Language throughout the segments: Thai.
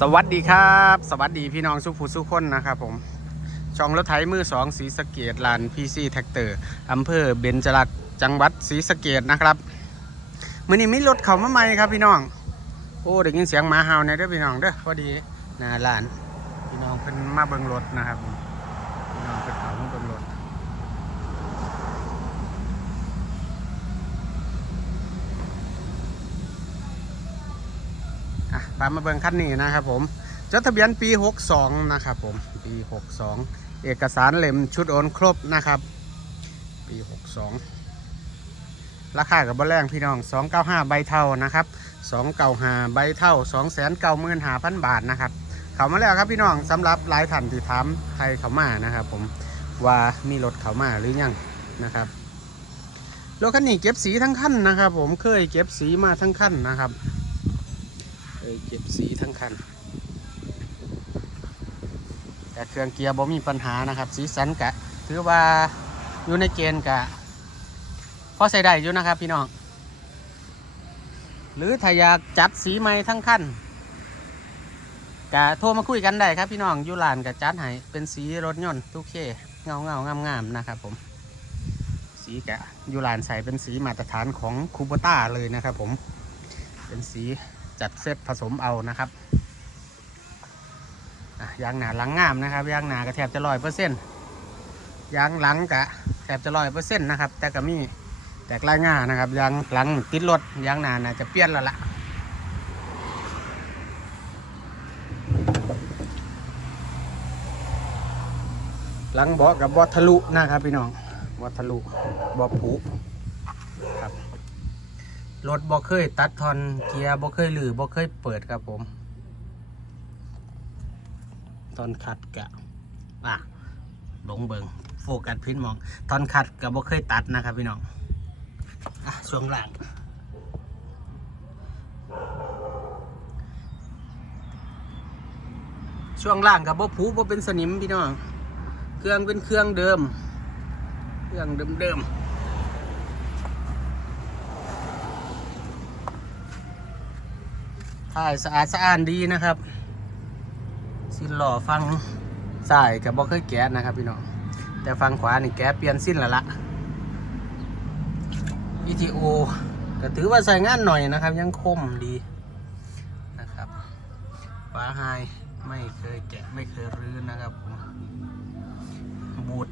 สวัสดีครับ สวัสดีพี่น้องสุภูสุขคนนะครับผม ช่องรถไถมือสองสีสะเกตลานพีซีแท็กเตอร์อำเภอเบญจรักษ์จังหวัดศรีสะเกดนะครับมื่อนี้มีรถเขามาใหม่ครับพี่น้อง โอ้ได้ยินเสียงหมาเห่าในเด้อพี่น้องเด้อพอดีนาลาน พี่น้องเพิ่นมาเบิ่งรถนะครับพี่น้องเพิ่นเขามาเบิ่งรถ ตามมาเบิ่งคันนี้นะครับผมจดทะเบียนปี 62 นะครับผม ปี 62 เอกสารเล่มชุดโอนครบนะครับ ปี 62 ราคากับบ่แรงพี่น้อง 295 ใบเท่านะครับ 295 ใบเท่า 295,000 บาทนะครับ เขามาแล้วครับพี่น้องสำหรับหลายท่านที่ถามใครเขามานะครับผมว่ามีรถเขามาหรือยังนะครับรถคันนี้เก็บสีทั้งคันนะครับ ผมเคยเก็บสีมาทั้งคันนะครับ เอยเก็บสีทั้งคัน แต่เครื่องเกียร์บ่มีปัญหานะครับ สีสันกะ ถือว่าอยู่ในเกณฑ์กะพอใส่ได้อยู่นะครับพี่น้อง หรือถ้าอยากจัดสีใหม่ทั้งคันกะโทรมาคุยกันได้ครับพี่น้องอยูลานกะจัดให้เป็นสีรถยนต์ทุกเคเงาเงางามงามๆนะครับผม สีกะอยูลานใส่เป็นสีมาตรฐานของคูโบต้าเลยนะครับผม เป็นสี จัดเซตผสมเอานะครับยางหนาหลังงามนะครับยางหนาก็แทบจะร้อยเปอร์เซ็นต์ยางหลังกะแทบจะร้อยเปอร์เซ็นต์นะครับ แต่ก็มีแตกลายง่านะครับยางหลังติดรถยางหนาน่าจะเปลี่ยนแล้วล่ะหลังเบาะกับบอทะลุนะครับพี่น้องบอทะลุบอผุ รถบ่เคยตัดทอนเกียร์บ่เคยหรือบ่เคยเปิดครับผม ตอนขัดกะอะลงเบิงโฟกัสพินมอง ตอนขัดกับบ่เคยตัดนะครับพี่น้องอะช่วงหล่างช่วงล่างกับบ่ผูบ่เป็นสนิมพี่น้อง เครื่องเป็นเครื่องเดิม เครื่องเดิมๆ ถ่ายสะอาดสะอ้านดีนะครับ สิ้นหล่อฟังซ้ายกับบ่เคยแกะนะครับพี่น้องแต่ฟังขวานี่แกะเปลี่ยนสิ้นและละ ETO ก็ถือว่าใส่งานหน่อยนะครับ ยังคมดีนะครับฝาไฮไม่เคยแกะไม่เคยรื้อนะครับผมบูด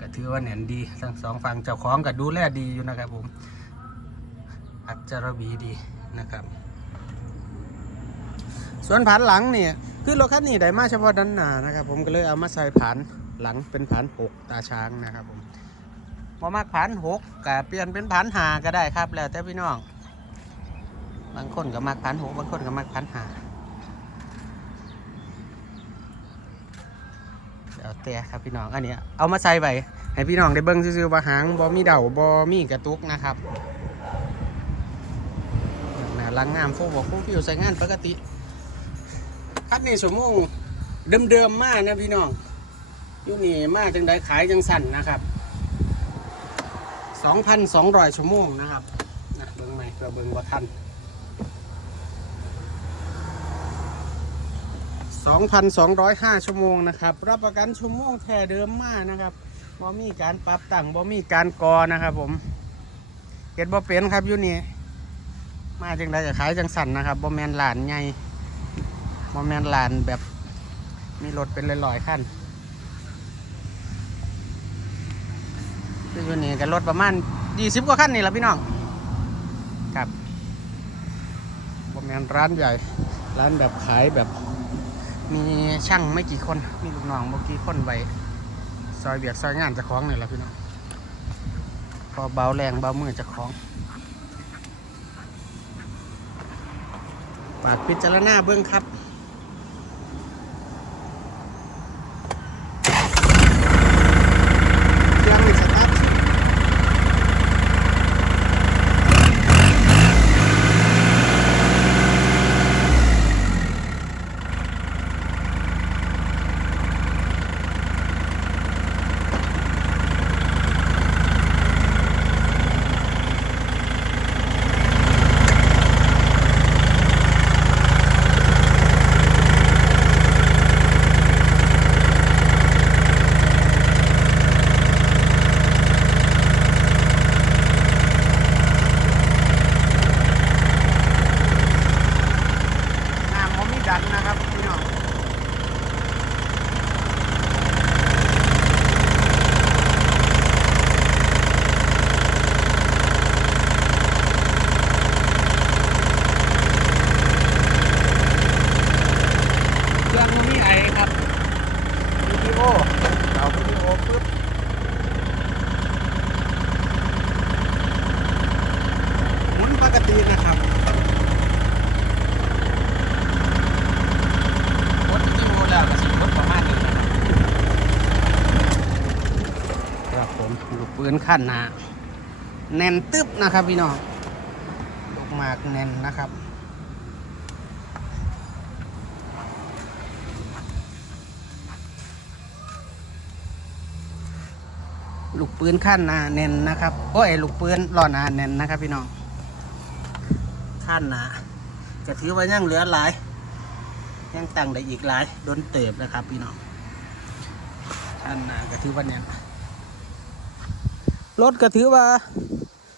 ก็ถือว่าแน่นดี ทั้งสองฝั่งเจ้าของก็ดูแลดีอยู่นะครับผม อัจจารบีดีนะครับ ส่วนผานหลังเนี่ยคือรถคันนี้ได้มาเฉพาะด้านหน้านะครับ ผมก็เลยเอามาใส่ผานหลังเป็นผานหกตาช้างนะครับผมมามากผานหกก็เปลี่ยนเป็นผานหาก็ได้ครับ แล้วแต่พี่น้อง บางคนก็มักผานหกบางคนก็มักผานหาแล้วแต่ครับพี่น้องอันนี้เอามาใส่ไว้ให้พี่น้องได้เบิ้งซื่อๆว่าหางบอมีเดาบอมีกระตุกนะครับหน้าหลังงามโฟบอกโฟฟิวใส่งานปกติ คัดนี่สมงเดิมๆมากนะพี่น้องอยู่นี่มาจังได้ขายจังสั่นนะครับ2,200ชั่วโมงนะครับนะเบิ่งใหม่เพื่อเบิ่งว่าทัน2,205 ชั่วโมงนะครับ รับประกันชั่วโมงแท้เดิมมากนะครับบ่มีการปรับตั้งบ่มีการกอนะครับผมเก็ดบ่เป็นครับอยู่นี่มาจังได้จะขายจังสั่นนะครับบ่แมนหลานใหญ่ โมเมนต์ลานแบบมีรถเป็นลอยๆขั้นคืออยู่นี่กันรถประมาณยี่สิบกว่าขั้นนี่แหละพี่น้อง ครับโมเมนต์ร้านใหญ่ ร้านแบบขายแบบ มีช่างไม่กี่คน มีลูกน้องเมื่อกี่คนไว้ซอยเบียดซอยงานจะคล้องนี่แหละพี่น้องพอเบาแรงเบามือจะคล้องฝากพิจารณาเบื้องครับืนขั้นหนาแน่นตึ๊บนะครับพี่น้องลูกหมากแน่นนะครับลูกปืนขั้นหนาแน่นนะครับโอ้ยลูกปืนล้อหนาแน่นนะครับ พี่น้องขั้นหนาจะถือว่ายังเหลือหลาย ยังตั้งได้อีกหลายโดนเติบนะครับ พี่น้องขั้นหนาก็ถือว่าแน่น รถก็ถือว่า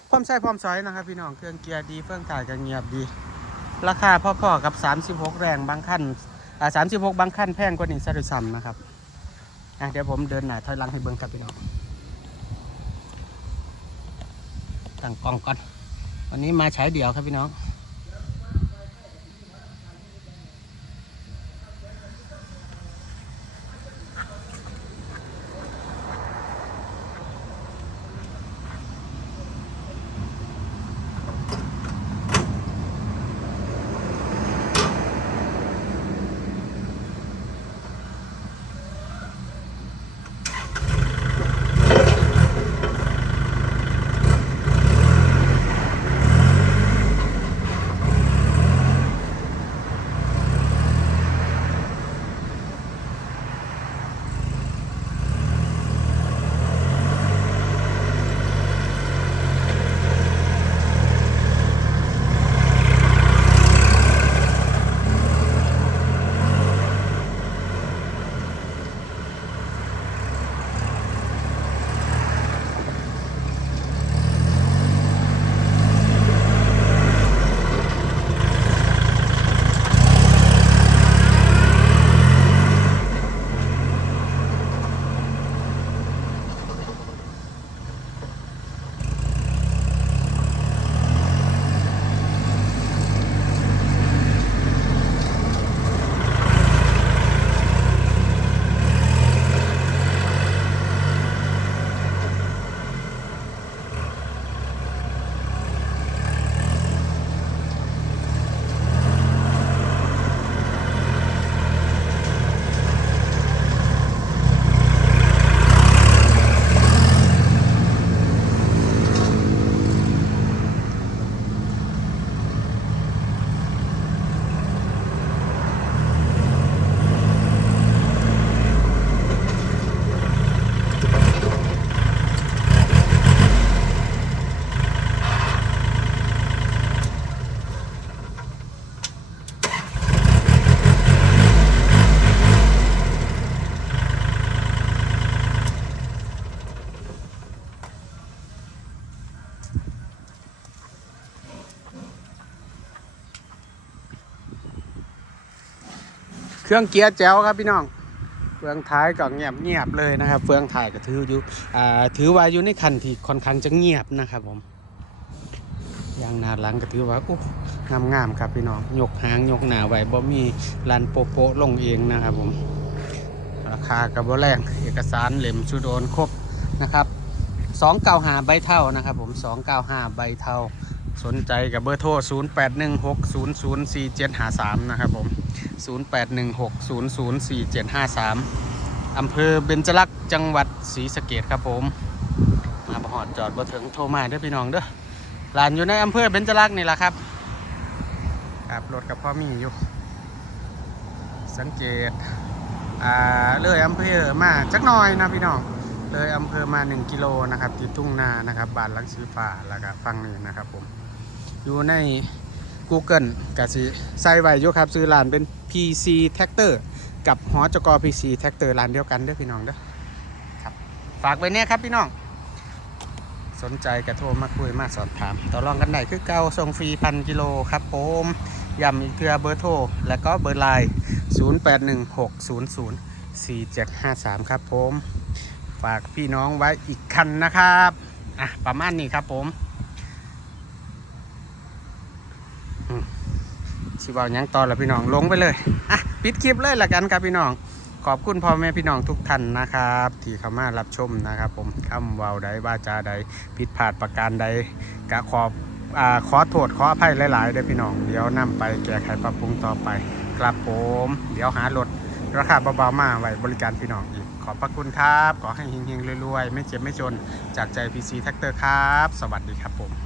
พร้อมใช้พร้อมสอยนะครับ พี่น้องเครื่องเกียร์ดีเฟื่องถ่ายก็เงียบดี ราคาพ่อๆกับ 36 แรงบางขั้นอ่า36 บางขั้นแพงกว่านี้ซะด้วยซ้ำนะครับอะเดี๋ยวผมเดินหน้าถอยหลังให้เบิ่งกับพี่น้องตั้งกล้องก่อนวันนี้มาใช้เดี่ยวครับพี่น้อง เครื่องเกียร์แจ๋วครับพี่น้องเฟืองท้ายก็เงียบเงียบเลยนะครับ เฟืองท้ายก็ถืออยู่อ่าถือว่าอยู่ในคันที่ค่อนข้างจะเงียบนะครับผมยางหนาหลังก็ถือว่าอู้งามงามๆครับพี่น้องยกหางยกหนาไว้บ่มีลันโปโปะลงเองนะครับผมราคากับบ่แรงเอกสารเหล่มชุดโอนครบนะครับ295ใบเท่านะครับผม295ใบเท่า สนใจกับเบอร์โทร 0816004753 นะครับผม 0816004753อำเภอเบญจลักษณ์จังหวัดศรีสะเกดครับผม มาบหอดจอดบ่ถึงโทรมาเด้อพี่น้องเด้อร้านอยู่ในอำเภอเบญจลักษณ์นี่แหละครับครับรถกับพ่อมีอยู่ สังเกตอ่าเลยอำเภอมาจักหน่อยนะพี่น้องเลยอำเภอมา 1 กิโลนะครับติดทุ่งนานะครับบ้านลังสีฟ้าแล้วก็ฟังนี่นะครับผม อยู่ใน Google กสิใส่ไว้อยู่ครับ ซื้อร้านเป็น PC Tractor กับหอจก PC Tractor ร้านเดียวกันเด้อพี่น้องเด้อครับฝากไว้เนี่ยครับพี่น้อง สนใจกระโทรมาคุยมาสอบถาม ต่อรองกันได้คือเก่าส่งฟรีพันกิโลครับผมย้ำอีกเทือเบอร์โทร และก็เบอร์ไลน์ 0816004753 ครับผม ฝากพี่น้องไว้อีกคันนะครับ อะ ประมาณนี้ครับผมอืม สิบเอาหยังต่อแล้วพี่น้องลงไปเลยอะปิดคลิปเลยละกันครับพี่น้อง ขอบคุณพ่อแม่พี่น้องทุกท่านนะครับ ที่เข้ามารับชมนะครับ ผมคำเว้าใดว่าจาใดผิดพลาดประการใดกะขอบอ่าขอโทษขออภัยหลายๆเด้พี่น้อง เดี๋ยวนำไปแก้ไขปรับปรุงต่อไปครับผม เดี๋ยวหารถราคาเบาๆมาไว้บริการพี่น้องอีก ขอบพระคุณครับ ขอให้เฮงๆรวยๆ ไม่เจ็บไม่จน จากใจ PC แท็กเตอร์ครับ สวัสดีครับผม